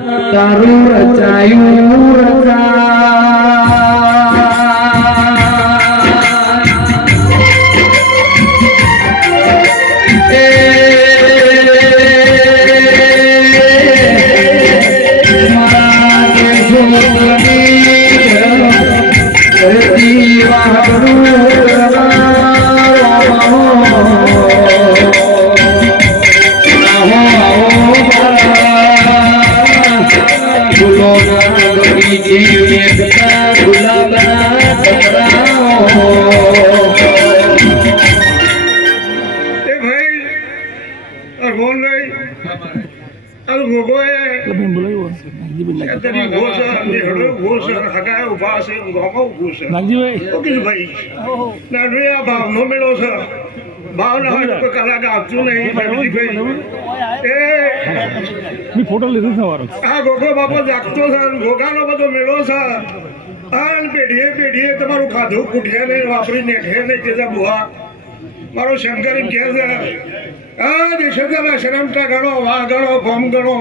તારું રચાયું રચા ફોટો લીધો સવારો આ ગોગો બાપા જાગતો છે ગોગાનો બધો મેળો છે આ પેઢીએ પેઢીએ તમારું ખાધું કુઠિયા નહીં વાપરી નેઠે નહીં કેજા બુઆ મારો શંકર એમ કહે છે આ દેશો શરમટા ગણો વાહ ગણો ગોમ ગણો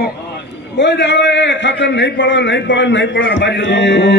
કોઈ દાડો એ ખાતર નહીં પડે નહીં પડે નહીં પડે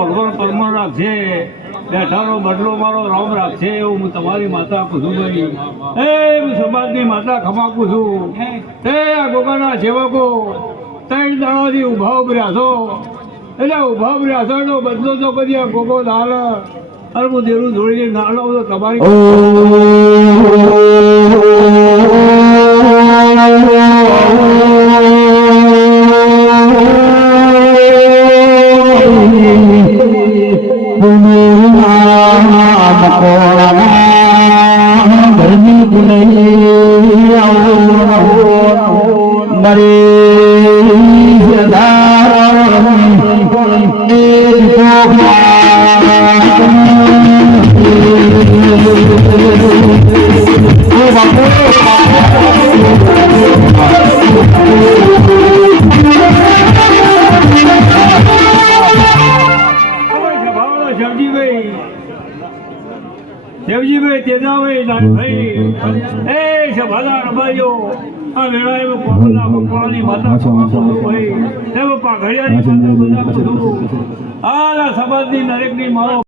ભગવાન પરમાર રાખશે બેઠાનો બદલો મારો રામ રાખશે એવું હું તમારી માતા પૂછું ભાઈ હું સમાજની માતા ખમાકું છું આ ગોગાના સેવકો 3 દાડાથી ઉભા ઉભર્યા છો એટલે ઉભા ઉભર્યા છો એનો બદલો તો કરી આ ગોગો નાલ અને હું દેરું જોડીને નાલો તો તમારી દેવજીભાઈ તેજાભાઈ નાનભાઈ એ સભાના રબાઈઓ આ વેળાએ કોરોના ભગવાનની માતા ભાઈ એ પાઘડિયાની માતા બધા આ સમાજની દરેકની મારો